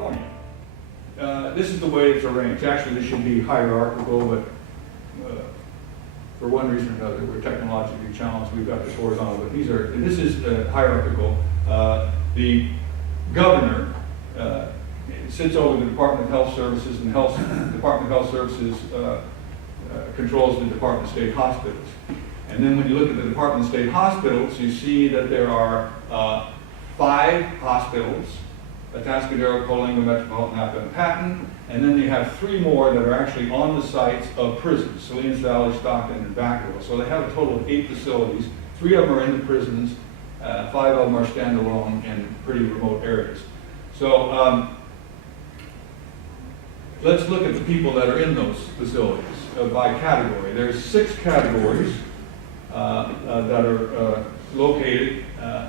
California. This is the way it's arranged. Actually, this should be hierarchical, but for one reason or another, we're technologically challenged. We've got this horizontal, but this is hierarchical. The governor sits over the Department of Health Services, and the Department of Health Services controls the Department of State Hospitals. And then when you look at the Department of State Hospitals, you see that there are 5 hospitals: Atascadero, Coalinga, Metropolitan, Napa, and Patton. And then you have 3 more that are actually on the sites of prisons: Salinas Valley, Stockton, and Vacaville. So they have a total of 8 facilities. 3 of them are in the prisons. 5 of them are standalone in pretty remote areas. So let's look at the people that are in those facilities by category. There's 6 categories that are located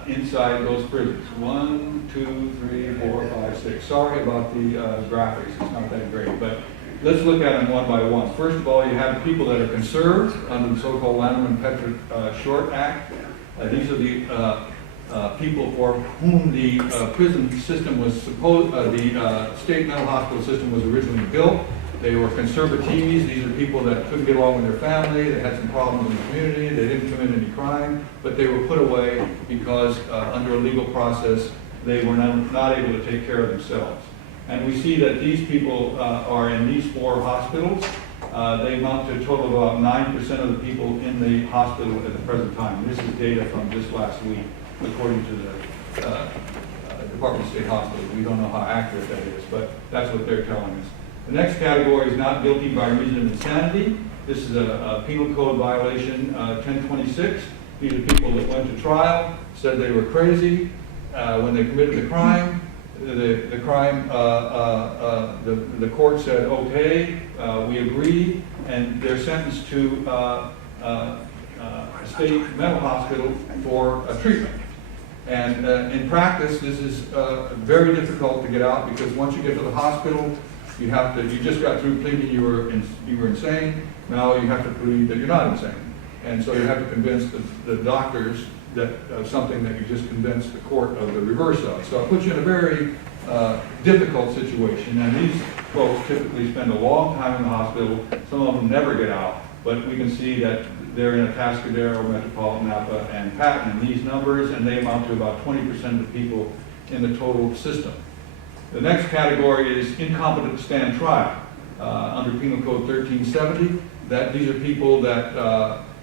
inside those prisons. 1, 2, 3, 4, 5, 6. Sorry about the graphics, it's not that great, but let's look at them one by one. First of all, you have people that are conserved under the so-called Lanham-Petra Short Act. These are the people for whom the prison system was the state mental hospital system was originally built. They were conservatees. These are people that couldn't get along with their family. They had some problems in the community. They didn't commit any crime, but they were put away because under a legal process, they were not able to take care of themselves. And we see that these people are in these 4 hospitals. They amount to a total of about 9% of the people in the hospital at the present time. This is data from just last week, according to the Department of State Hospitals. We don't know how accurate that is, but that's what they're telling us. The next category is not guilty by reason of insanity. This is a penal code violation, 1026. These are people that went to trial, said they were crazy when they committed the crime. The court said, okay, we agree, and they're sentenced to a state mental hospital for treatment. And in practice, this is very difficult to get out, because once you get to the hospital, you just got through pleading you were insane. Now you have to plead that you're not insane. And so you have to convince the doctors that something that you just convinced the court of the reverse of. So it puts you in a very difficult situation. And these folks typically spend a long time in the hospital. Some of them never get out. But we can see that they're in Atascadero, Metropolitan, Napa, and Patton in these numbers, and they amount to about 20% of the people in the total system. The next category is incompetent to stand trial under Penal Code 1370. These are people that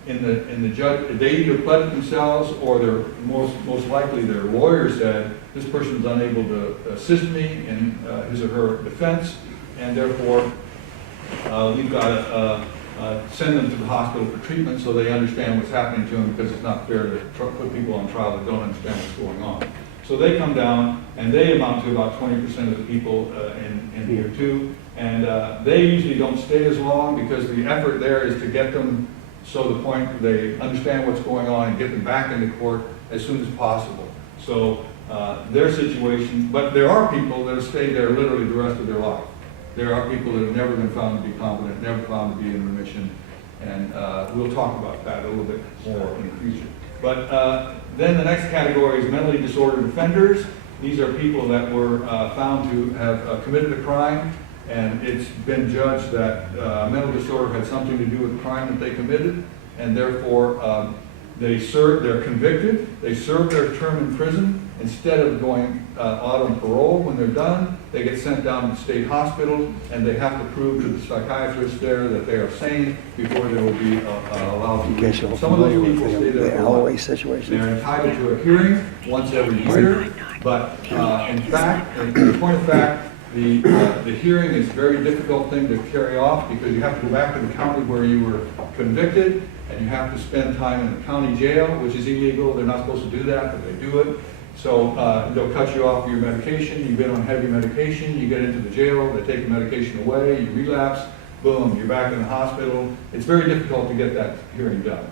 they either pledged themselves, or they're most likely their lawyer said this person is unable to assist me in his or her defense, and therefore we've got to send them to the hospital for treatment so they understand what's happening to them, because it's not fair to put people on trial that don't understand what's going on. So they come down, and they amount to about 20% of the people in here too. And they usually don't stay as long, because the effort there is to get them so the point where they understand what's going on and get them back into court as soon as possible. So their situation, but there are people that have stayed there literally the rest of their life. There are people that have never been found to be competent, never found to be in remission, and we'll talk about that a little bit more in the future. But then the next category is mentally disordered offenders. These are people that were found to have committed a crime, and it's been judged that mental disorder had something to do with the crime that they committed, and therefore they're convicted, they serve their term in prison. Instead of going out on parole when they're done, they get sent down to the state hospital, and they have to prove to the psychiatrist there that they are sane before they will be allowed to leave. Some of those people stay there for life. They're entitled to a hearing once every year, but in fact, in point of fact, the hearing is a very difficult thing to carry off, because you have to go back to the county where you were convicted, and you have to spend time in the county jail, which is illegal. They're not supposed to do that, but they do it. So they'll cut you off your medication. You've been on heavy medication. You get into the jail. They take the medication away. You relapse. Boom, you're back in the hospital. It's very difficult to get that hearing done.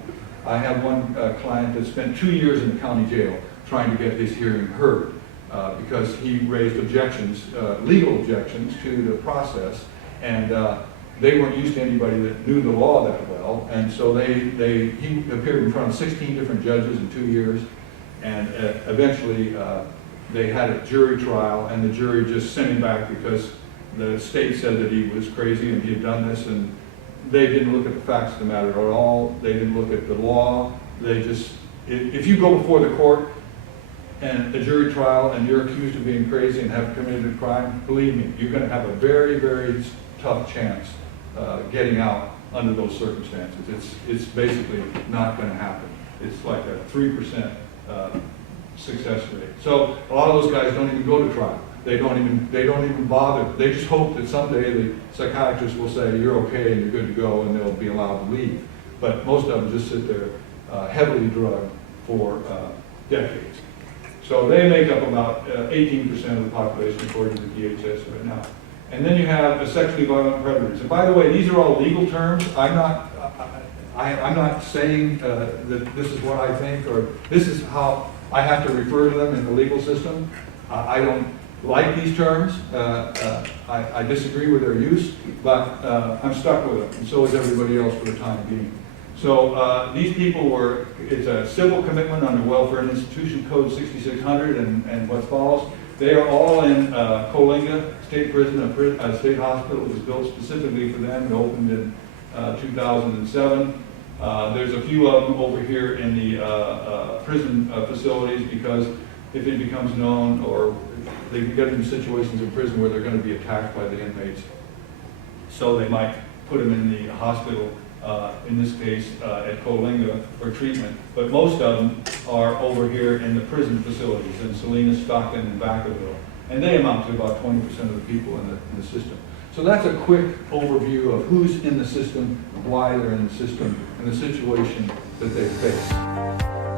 I have one client that spent 2 years in the county jail trying to get his hearing heard because he raised objections, legal objections to the process, and they weren't used to anybody that knew the law that well. And so he appeared in front of 16 different judges in 2 years. And eventually they had a jury trial, and the jury just sent him back because the state said that he was crazy and he had done this, and they didn't look at the facts of the matter at all. They didn't look at the law. They just, if you go before the court and a jury trial and you're accused of being crazy and have committed a crime, believe me, you're going to have a very, very tough chance getting out under those circumstances. It's basically not going to happen. It's like a 3% success rate. So a lot of those guys don't even go to trial. They don't even bother. They just hope that someday the psychiatrist will say you're okay and you're good to go, and they'll be allowed to leave. But most of them just sit there heavily drugged for decades. So they make up about 18% of the population according to the DHS right now. And then you have sexually violent predators. And by the way, these are all legal terms. I'm not saying that this is what I think or this is how I have to refer to them in the legal system. I don't like these terms. I disagree with their use, but I'm stuck with them, and so is everybody else for the time being. So these people were, it's a civil commitment under Welfare and Institution Code 6600 and what follows. They are all in Coalinga State Prison, a state hospital that was built specifically for them. It opened in 2007. There's a few of them over here in the prison facilities because if it becomes known or they can get into situations in prison where they're going to be attacked by the inmates. So they might put them in the hospital, in this case at Coalinga for treatment. But most of them are over here in the prison facilities in Salinas, Stockton, and Vacaville. And they amount to about 20% of the people in the system. So that's a quick overview of who's in the system, why they're in the system, and the situation that they face.